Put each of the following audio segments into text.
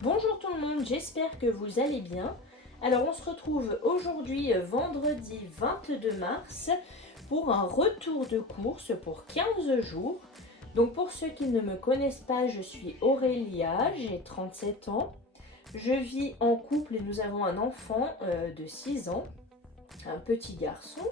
Bonjour tout le monde, j'espère que vous allez bien. Alors on se retrouve aujourd'hui vendredi 22 mars pour un retour de course pour 15 jours. Donc pour ceux qui ne me connaissent pas, je suis Aurélia, j'ai 37 ans. Je vis en couple et nous avons un enfant de 6 ans, un petit garçon.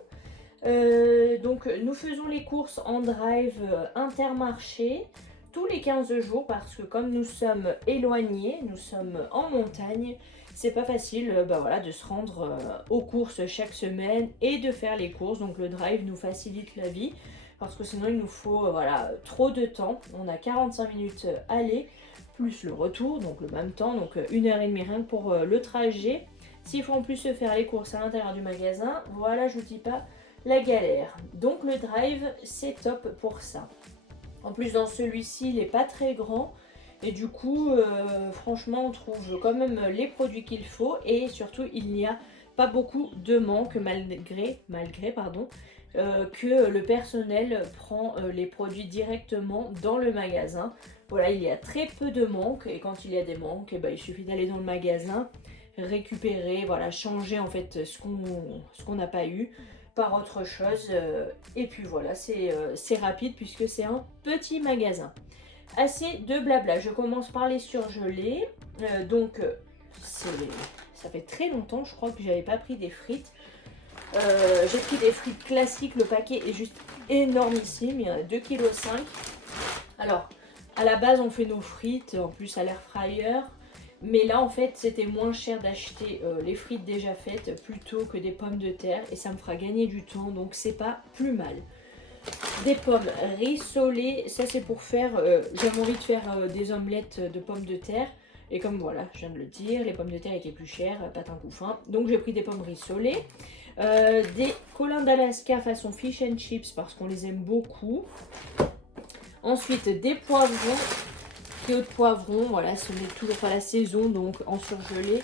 Donc nous faisons les courses en drive Intermarché tous les 15 jours parce que comme nous sommes éloignés, nous sommes en montagne, c'est pas facile voilà, de se rendre aux courses chaque semaine et de faire les courses. Donc le drive nous facilite la vie parce que sinon il nous faut voilà, trop de temps. On a 45 minutes aller plus le retour, donc le même temps, donc 1h30 rien que pour le trajet. S'il faut en plus se faire les courses à l'intérieur du magasin, voilà, je vous dis pas la galère. Donc le drive, c'est top pour ça. En plus, dans celui-ci, il n'est pas très grand. Et du coup, franchement, on trouve quand même les produits qu'il faut. Et surtout, il n'y a pas beaucoup de manque, malgré que le personnel prend les produits directement dans le magasin. Voilà, il y a très peu de manques. Et quand il y a des manques, il suffit d'aller dans le magasin, récupérer, voilà, changer en fait ce qu'on n'a pas eu par autre chose. Et puis voilà, c'est rapide puisque c'est un petit magasin. Assez de blabla, je commence par les surgelés. Ça fait très longtemps, je crois que j'avais pas pris des frites. J'ai pris des frites classiques, le paquet est juste énormissime, il y en a 2,5 kg. Alors, à la base, on fait nos frites, en plus à l'air fryer. Mais là, en fait, c'était moins cher d'acheter les frites déjà faites plutôt que des pommes de terre. Et ça me fera gagner du temps, donc c'est pas plus mal. Des pommes rissolées, ça c'est pour faire... j'avais envie de faire des omelettes de pommes de terre. Et comme voilà, je viens de le dire, les pommes de terre étaient plus chères, pas un coup fin. Donc j'ai pris des pommes rissolées. Des colins d'Alaska façon fish and chips parce qu'on les aime beaucoup. Ensuite, des poivrons. De poivrons, voilà, ce n'est toujours pas la saison, donc en surgelé,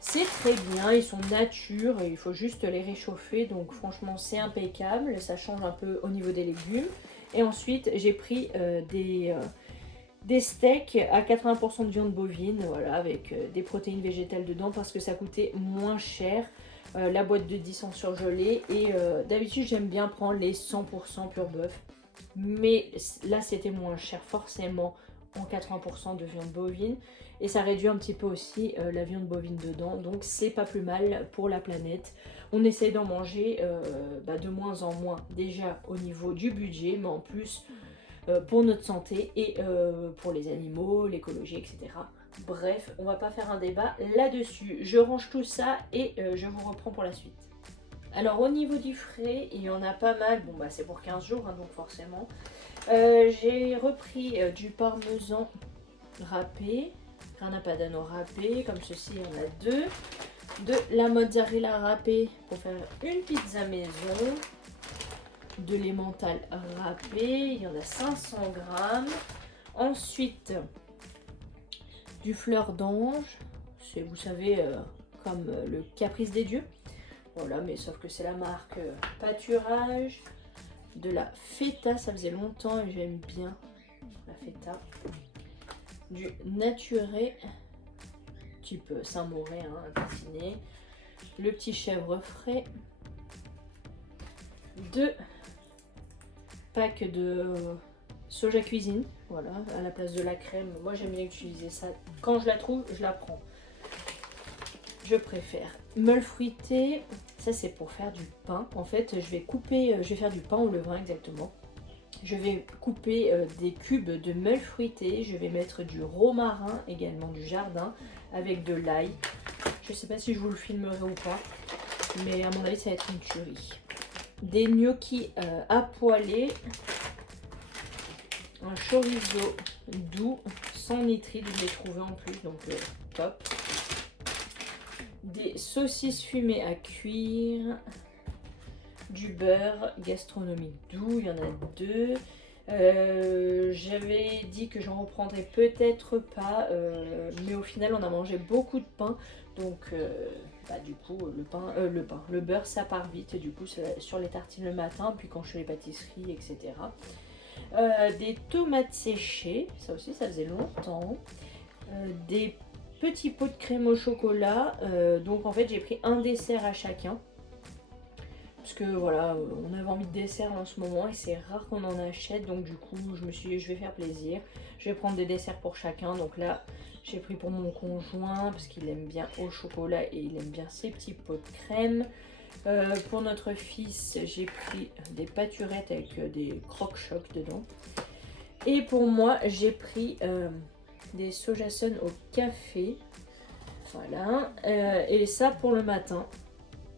c'est très bien, ils sont nature, il faut juste les réchauffer, donc franchement c'est impeccable, ça change un peu au niveau des légumes. Et ensuite j'ai pris des steaks à 80% de viande bovine, voilà, avec des protéines végétales dedans parce que ça coûtait moins cher. La boîte de 10 en surgelé et d'habitude j'aime bien prendre les 100% pur bœuf, mais là c'était moins cher forcément en 80% de viande bovine et ça réduit un petit peu aussi la viande bovine dedans, donc c'est pas plus mal pour la planète. On essaie d'en manger de moins en moins déjà au niveau du budget, mais en plus pour notre santé et pour les animaux, l'écologie, etc. Bref, on va pas faire un débat là-dessus. Je range tout ça et je vous reprends pour la suite. Alors au niveau du frais, il y en a pas mal, bon c'est pour 15 jours hein, donc forcément. J'ai repris du parmesan râpé, grana padano râpé, comme ceci il y en a deux. De la mozzarella râpée pour faire une pizza maison. De l'emmental râpé, il y en a 500 grammes. Ensuite, du fleur d'ange, c'est vous savez comme le caprice des dieux. Voilà, mais sauf que c'est la marque Pâturage. De la feta, ça faisait longtemps et j'aime bien la feta. Du naturé, type Saint-Mauré, hein, tassiné. Le petit chèvre frais. 2 packs de soja cuisine, voilà, à la place de la crème. Moi j'aime bien utiliser ça. Quand je la trouve, je la prends. Je préfère. Meule fruitée, ça c'est pour faire du pain. En fait, je vais faire du pain au levain exactement. Je vais couper des cubes de meule fruitée. Je vais mettre du romarin, également du jardin, avec de l'ail. Je sais pas si je vous le filmerai ou pas, mais à mon avis ça va être une tuerie. Des gnocchis à poêler. Un chorizo doux, sans nitrite, je l'ai trouvé en plus, donc top. Des saucisses fumées à cuire, du beurre gastronomique doux, il y en a 2. J'avais dit que j'en reprendrais peut-être pas, mais au final on a mangé beaucoup de pain, donc du coup le beurre ça part vite, du coup sur les tartines le matin, puis quand je fais les pâtisseries, etc. Des tomates séchées, ça aussi ça faisait longtemps. Des petits pots de crème au chocolat. Donc en fait j'ai pris un dessert à chacun. Parce que voilà, on avait envie de dessert en ce moment et c'est rare qu'on en achète. Donc du coup je me suis dit je vais faire plaisir. Je vais prendre des desserts pour chacun. Donc là j'ai pris pour mon conjoint parce qu'il aime bien au chocolat et il aime bien ses petits pots de crème. Pour notre fils j'ai pris des pâturettes avec des croque-chocs dedans. Et pour moi j'ai pris des sojason au café. Voilà. Et ça pour le matin.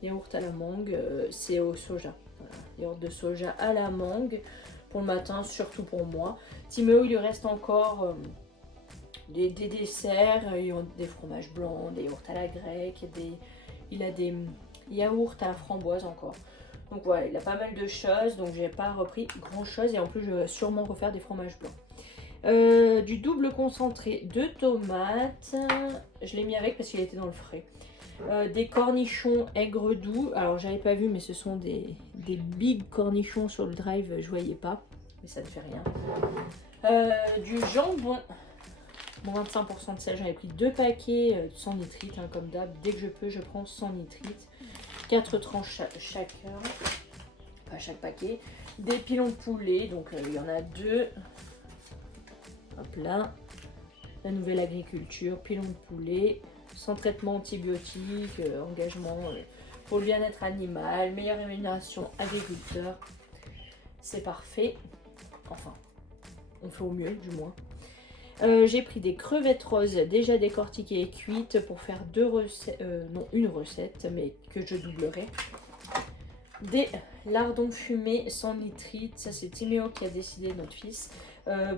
Yaourt à la mangue, c'est au soja. Voilà. Yaourt de soja à la mangue pour le matin, surtout pour moi. Timéo, il lui reste encore des desserts, des fromages blancs, des yaourts à la grecque, il a des yaourts à la framboise encore. Donc voilà, il a pas mal de choses, donc j'ai pas repris grand chose et en plus je vais sûrement refaire des fromages blancs. Du double concentré de tomates, je l'ai mis avec parce qu'il était dans le frais. Des cornichons aigre doux, alors j'avais pas vu mais ce sont des big cornichons sur le drive, je voyais pas mais ça ne fait rien. Du jambon, bon 25% de sel, j'en ai pris 2 paquets de 100 nitrites comme d'hab, dès que je peux je prends 100 nitrites, 4 tranches chaque paquet. Des pilons de poulet, donc il y en a 2, hop là, la nouvelle agriculture, pilons de poulet, sans traitement antibiotique, engagement pour le bien-être animal, meilleure rémunération agriculteur, c'est parfait, enfin on fait au mieux du moins. J'ai pris des crevettes roses déjà décortiquées et cuites pour faire une recette mais que je doublerai. Des lardons fumés sans nitrite, ça c'est Timéo qui a décidé, notre fils.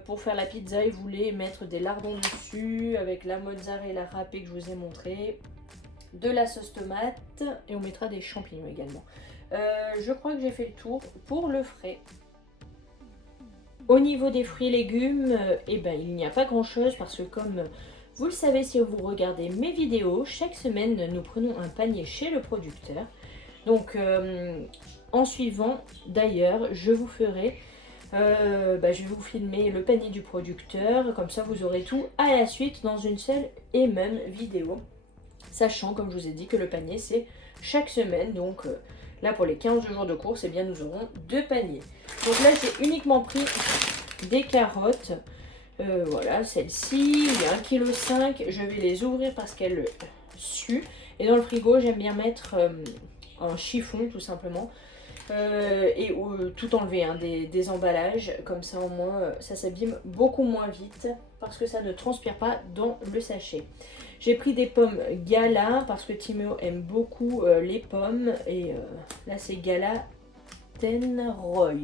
Pour faire la pizza, il voulait mettre des lardons dessus avec la mozzarella râpée que je vous ai montré, de la sauce tomate et on mettra des champignons également. Je crois que j'ai fait le tour pour le frais. Au niveau des fruits et légumes, il n'y a pas grand chose parce que comme vous le savez si vous regardez mes vidéos, chaque semaine nous prenons un panier chez le producteur. Donc en suivant d'ailleurs je vous ferai, je vais vous filmer le panier du producteur, comme ça vous aurez tout à la suite dans une seule et même vidéo. Sachant comme je vous ai dit que le panier c'est chaque semaine, donc là pour les 15 jours de course, eh bien nous aurons 2 paniers. Donc là j'ai uniquement pris des carottes, voilà celle-ci, il y a 1,5 kg, je vais les ouvrir parce qu'elles suent. Et dans le frigo j'aime bien mettre un chiffon tout simplement. Et tout enlever des emballages, comme ça au moins ça s'abîme beaucoup moins vite parce que ça ne transpire pas dans le sachet. J'ai pris des pommes Gala parce que Timéo aime beaucoup les pommes et là c'est Gala Tenroy.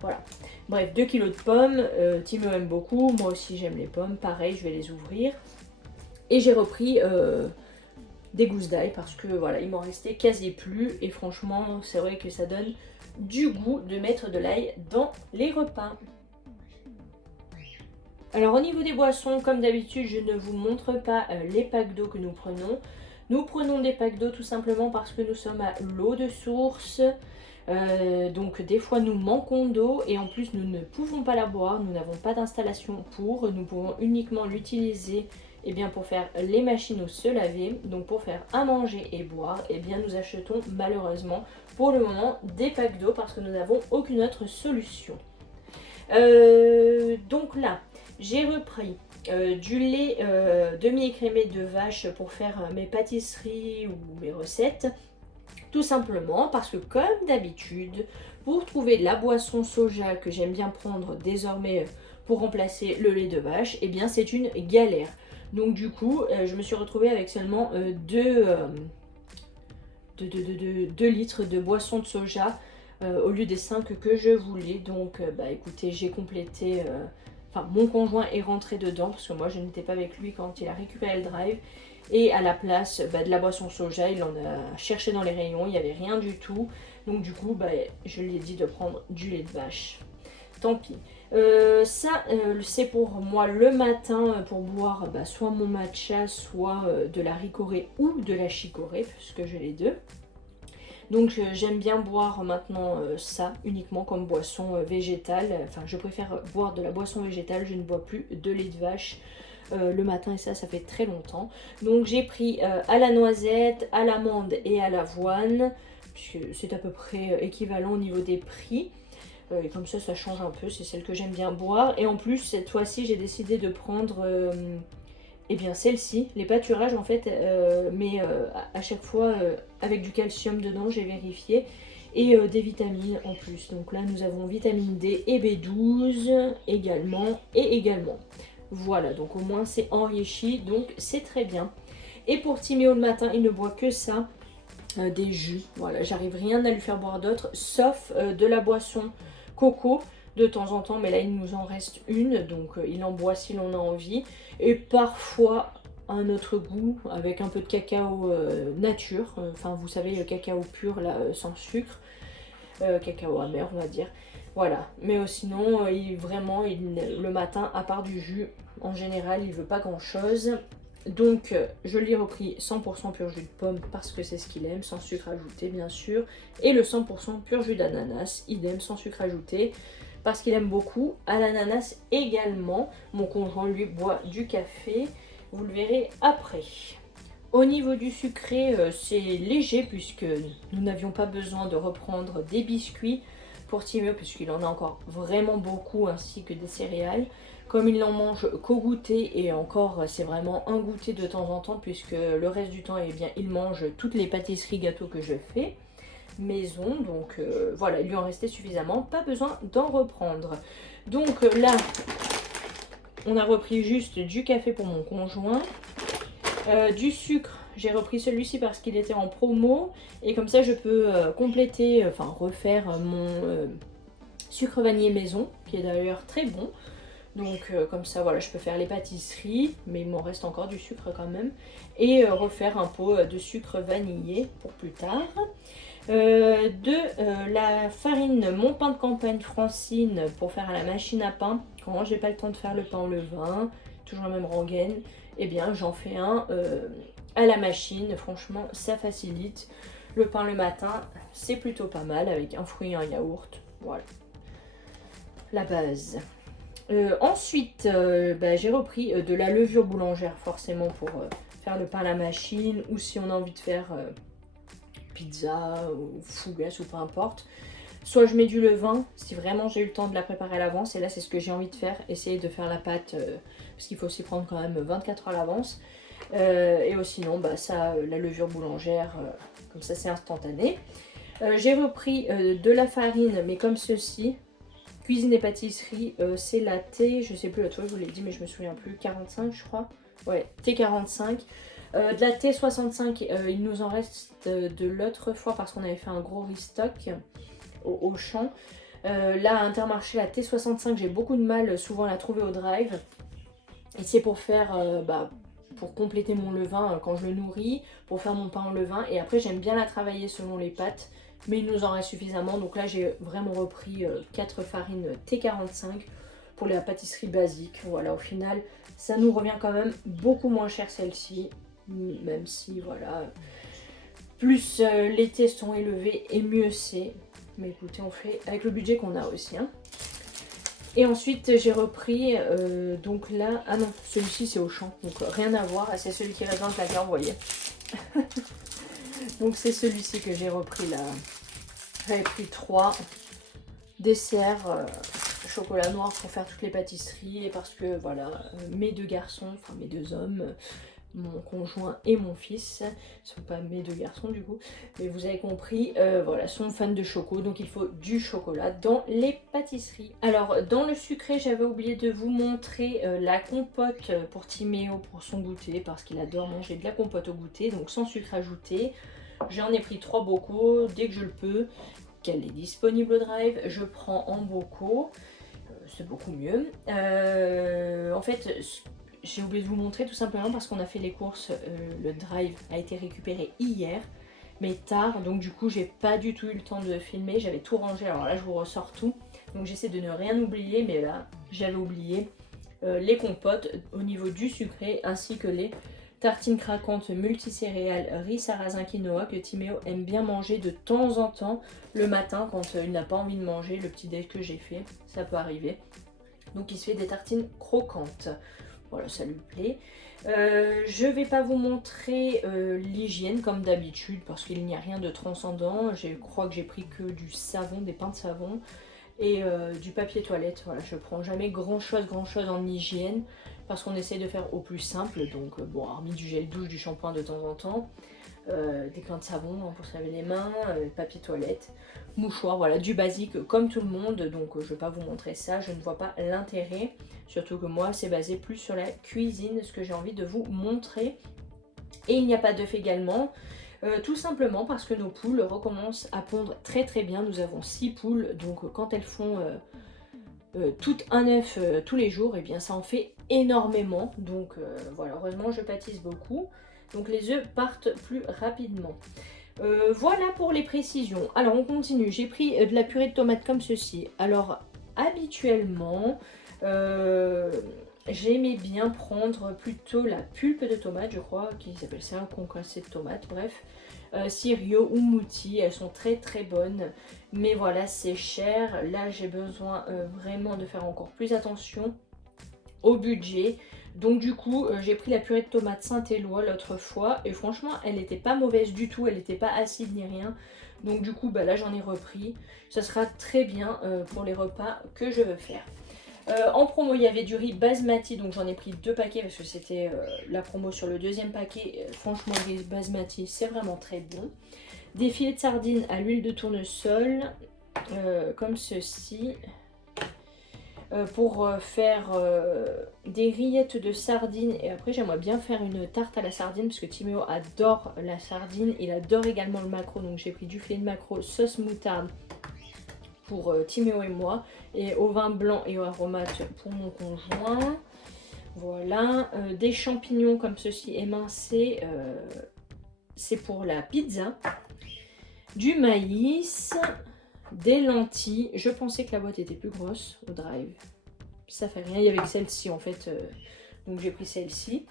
Voilà, bref 2 kg de pommes, Timéo aime beaucoup, moi aussi j'aime les pommes, pareil je vais les ouvrir. Et j'ai repris des gousses d'ail parce que voilà il m'en restait quasi plus et franchement c'est vrai que ça donne du goût de mettre de l'ail dans les repas. Alors au niveau des boissons, comme d'habitude je ne vous montre pas les packs d'eau que nous prenons. Nous prenons des packs d'eau tout simplement parce que nous sommes à l'eau de source. Donc des fois nous manquons d'eau et en plus nous ne pouvons pas la boire, nous n'avons pas d'installation pour, nous pouvons uniquement l'utiliser pour faire les machines ou se laver. Donc pour faire à manger et boire, nous achetons malheureusement pour le moment des packs d'eau parce que nous n'avons aucune autre solution. Donc là j'ai repris du lait demi-écrémé de vache pour faire mes pâtisseries ou mes recettes. Tout simplement parce que comme d'habitude, pour trouver de la boisson soja que j'aime bien prendre désormais pour remplacer le lait de vache, c'est une galère. Donc du coup, je me suis retrouvée avec seulement 2 litres de boisson de soja au lieu des 5 que je voulais. Donc écoutez, j'ai complété, mon conjoint est rentré dedans parce que moi je n'étais pas avec lui quand il a récupéré le drive. Et à la place de la boisson soja, il en a cherché dans les rayons, il n'y avait rien du tout. Donc du coup, je lui ai dit de prendre du lait de vache. Tant pis. C'est pour moi le matin pour boire soit mon matcha, soit de la ricorée ou de la chicorée, puisque j'ai les deux. Donc j'aime bien boire maintenant ça uniquement comme boisson végétale. Enfin, je préfère boire de la boisson végétale, je ne bois plus de lait de vache. le matin et ça fait très longtemps. Donc j'ai pris à la noisette, à l'amande et à l'avoine, puisque c'est à peu près équivalent au niveau des prix. Et comme ça change un peu, c'est celle que j'aime bien boire. Et en plus, cette fois-ci, j'ai décidé de prendre eh bien celle-ci, les pâturages en fait, mais à chaque fois avec du calcium dedans, j'ai vérifié. Et des vitamines en plus. Donc là, nous avons vitamine D et B12 également et également. Voilà, donc au moins c'est enrichi, donc c'est très bien. Et pour Timéo le matin, il ne boit que ça, des jus. Voilà, j'arrive rien à lui faire boire d'autre, sauf de la boisson coco de temps en temps, mais là il nous en reste une, donc il en boit si l'on a envie. Et parfois un autre goût avec un peu de cacao nature, enfin vous savez le cacao pur là, sans sucre, cacao amer on va dire. Voilà, mais sinon vraiment le matin à part du jus, en général il veut pas grand chose. Donc je l'ai repris 100% pur jus de pomme parce que c'est ce qu'il aime, sans sucre ajouté bien sûr. Et le 100% pur jus d'ananas, idem, sans sucre ajouté, parce qu'il aime beaucoup. À l'ananas également, mon conjoint lui boit du café, vous le verrez après. Au niveau du sucré, c'est léger puisque nous n'avions pas besoin de reprendre des biscuits pour Timéo puisqu'il en a encore vraiment beaucoup, ainsi que des céréales. Comme il n'en mange qu'au goûter, et encore c'est vraiment un goûter de temps en temps puisque le reste du temps, eh bien, il mange toutes les pâtisseries gâteaux que je fais maison. Donc voilà, il lui en restait suffisamment, pas besoin d'en reprendre. Donc là, on a repris juste du café pour mon conjoint. Du sucre, j'ai repris celui-ci parce qu'il était en promo. Et comme ça, je peux compléter, enfin refaire mon sucre vanillé maison, qui est d'ailleurs très bon. Donc comme ça, voilà, je peux faire les pâtisseries, mais il m'en reste encore du sucre quand même. Et refaire un pot de sucre vanillé pour plus tard. La farine Mon Pain de Campagne Francine pour faire à la machine à pain. Quand j'ai pas le temps de faire le pain au levain, toujours la même rengaine, eh bien j'en fais un à la machine. Franchement, ça facilite. Le pain le matin, c'est plutôt pas mal avec un fruit et un yaourt. Voilà, la base. Ensuite, j'ai repris de la levure boulangère forcément pour faire le pain à la machine, ou si on a envie de faire pizza ou fougasse ou peu importe. Soit je mets du levain si vraiment j'ai eu le temps de la préparer à l'avance, et là c'est ce que j'ai envie de faire, essayer de faire la pâte parce qu'il faut s'y prendre quand même 24 heures à l'avance. Et sinon la levure boulangère, comme ça c'est instantané. J'ai repris de la farine, mais comme ceci, cuisine et pâtisserie, c'est la T, je sais plus la toi je vous l'ai dit mais je me souviens plus, 45 je crois, ouais, T45. De la T65, il nous en reste de l'autre fois parce qu'on avait fait un gros restock au champ. Là à Intermarché, la T65, j'ai beaucoup de mal souvent à la trouver au drive. Et c'est pour faire, pour compléter mon levain quand je le nourris, pour faire mon pain en levain. Et après j'aime bien la travailler selon les pâtes, mais il nous en reste suffisamment. Donc là j'ai vraiment repris 4 farines T45 pour la pâtisserie basique. Voilà, au final ça nous revient quand même beaucoup moins cher celle-ci. Même si voilà, plus les T sont élevés et mieux c'est. Mais écoutez, on fait avec le budget qu'on a aussi. Hein. Et ensuite j'ai repris, donc là, ah non, celui-ci c'est Auchan, donc rien à voir, c'est celui qui reste dans le placard, vous voyez. Donc c'est celui-ci que j'ai repris là. J'avais pris 3 desserts chocolat noir pour faire toutes les pâtisseries, et parce que voilà, mes 2 garçons, enfin mes 2 hommes, mon conjoint et mon fils, ce ne sont pas mes 2 garçons du coup, mais vous avez compris, voilà, sont fans de choco, donc il faut du chocolat dans les pâtisseries. Alors dans le sucré, j'avais oublié de vous montrer la compote pour Timéo pour son goûter, parce qu'il adore manger de la compote au goûter, donc sans sucre ajouté. J'en ai pris 3 bocaux, dès que je le peux, qu'elle est disponible au drive, je prends en bocaux, c'est beaucoup mieux. En fait, j'ai oublié de vous montrer tout simplement parce qu'on a fait les courses, le drive a été récupéré hier, mais tard, donc du coup j'ai pas du tout eu le temps de filmer, j'avais tout rangé, alors là je vous ressors tout, donc j'essaie de ne rien oublier, mais là j'avais oublié les compotes au niveau du sucré, ainsi que les tartines craquantes multicéréales riz sarrasin quinoa que Timéo aime bien manger de temps en temps le matin quand il n'a pas envie de manger le petit déj que j'ai fait, ça peut arriver. Donc il se fait des tartines croquantes. Voilà, ça lui plaît. Je vais pas vous montrer l'hygiène comme d'habitude parce qu'il n'y a rien de transcendant. Je crois que j'ai pris que du savon, des pains de savon et du papier toilette. Voilà, je prends jamais grand chose en hygiène parce qu'on essaye de faire au plus simple. Donc bon, hormis du gel douche, du shampoing de temps en temps, des pains de savon hein, pour se laver les mains, papier toilette, mouchoir, voilà, du basique comme tout le monde. Donc je vais pas vous montrer ça, je ne vois pas l'intérêt. Surtout que moi, c'est basé plus sur la cuisine, ce que j'ai envie de vous montrer. Et il n'y a pas d'œuf également. Tout simplement parce que nos poules recommencent à pondre très très bien. Nous avons 6 poules, donc quand elles font toutes un œuf tous les jours, et bien ça en fait énormément. Donc voilà, heureusement je pâtisse beaucoup. Donc les œufs partent plus rapidement. Voilà pour les précisions. Alors on continue. J'ai pris de la purée de tomates comme ceci. Alors habituellement, j'aimais bien prendre plutôt la pulpe de tomate, je crois qu'ils appellent ça un concassé de tomate, bref. Sirio ou Mouti, elles sont très très bonnes, mais voilà, c'est cher. Là, j'ai besoin vraiment de faire encore plus attention au budget. Donc du coup, j'ai pris la purée de tomate Saint-Éloi l'autre fois, et franchement, elle n'était pas mauvaise du tout, elle n'était pas acide ni rien. Donc du coup, bah, là, j'en ai repris. Ça sera très bien pour les repas que je veux faire. En promo, il y avait du riz basmati, donc j'en ai pris 2 paquets parce que c'était la promo sur le deuxième paquet. Franchement, le riz basmati, c'est vraiment très bon. Des filets de sardines à l'huile de tournesol, comme ceci. Pour faire des rillettes de sardines. Et après, j'aimerais bien faire une tarte à la sardine parce que Timéo adore la sardine. Il adore également le maquereau, donc j'ai pris du filet de maquereau sauce moutarde pour Timéo et moi, et au vin blanc et aux aromates pour mon conjoint. Voilà, des champignons comme ceci émincés, c'est pour la pizza. Du maïs, des lentilles. Je pensais que la boîte était plus grosse au drive. Ça fait rien, il y avait que celle-ci en fait, donc j'ai pris celle-ci.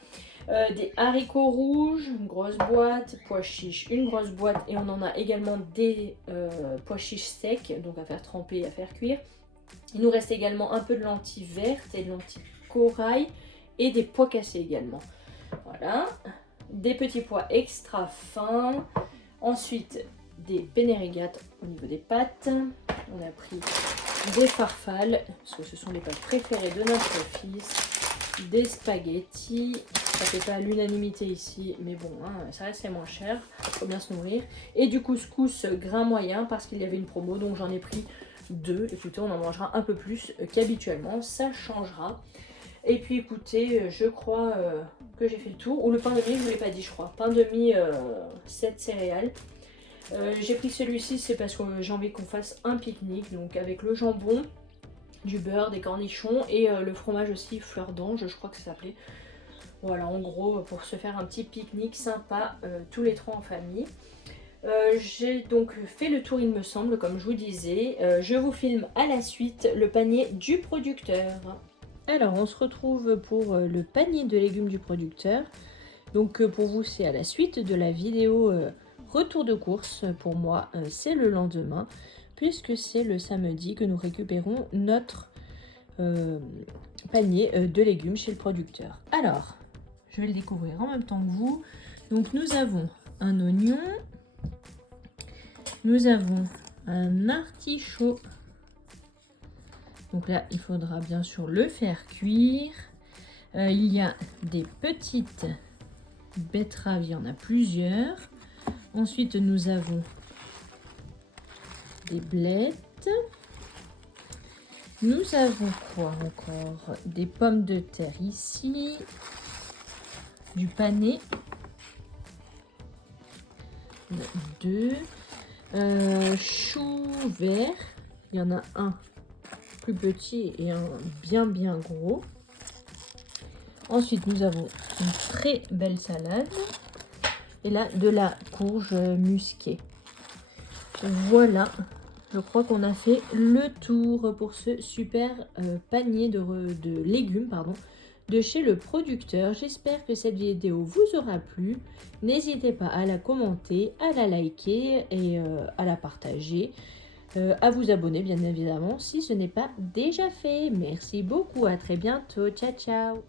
Des haricots rouges, une grosse boîte, pois chiches, une grosse boîte, et on en a également des pois chiches secs, donc à faire tremper et à faire cuire. Il nous reste également un peu de lentilles vertes et de lentilles corail et des pois cassés également. Voilà, des petits pois extra fins. Ensuite, des penne rigate au niveau des pâtes. On a pris des farfales, parce que ce sont les pâtes préférées de notre fils. Des spaghettis. Ça fait pas l'unanimité ici, mais bon, hein, ça reste moins cher. Faut bien se nourrir. Et du couscous grain moyen, parce qu'il y avait une promo, donc j'en ai pris 2. Écoutez, on en mangera un peu plus qu'habituellement, ça changera. Et puis écoutez, je crois que j'ai fait le tour. Ou le pain de mie, je ne vous l'ai pas dit, je crois. Pain de mie 7 céréales. J'ai pris celui-ci, c'est parce que j'ai envie qu'on fasse un pique-nique, donc avec le jambon, du beurre, des cornichons et le fromage aussi, fleur d'ange, je crois que ça s'appelait. Voilà, en gros, pour se faire un petit pique-nique sympa, tous les 3 en famille. J'ai donc fait le tour, il me semble, comme je vous disais. Je vous filme à la suite le panier du producteur. Alors, on se retrouve pour le panier de légumes du producteur. Donc, pour vous, c'est à la suite de la vidéo retour de course. Pour moi, c'est le lendemain, puisque c'est le samedi que nous récupérons notre panier de légumes chez le producteur. Alors, je vais le découvrir en même temps que vous. Donc, nous avons un oignon. Nous avons un artichaut. Donc là, il faudra bien sûr le faire cuire. Il y a des petites betteraves, il y en a plusieurs. Ensuite, nous avons des blettes. Nous avons quoi encore? Des pommes de terre ici. Du panais. 2. Choux verts. Il y en a un plus petit et un bien gros. Ensuite, nous avons une très belle salade. Et là, de la courge musquée. Voilà, je crois qu'on a fait le tour pour ce super panier de légumes de chez le producteur. J'espère que cette vidéo vous aura plu. N'hésitez pas à la commenter, à la liker et à la partager. À vous abonner bien évidemment si ce n'est pas déjà fait. Merci beaucoup, à très bientôt. Ciao ciao.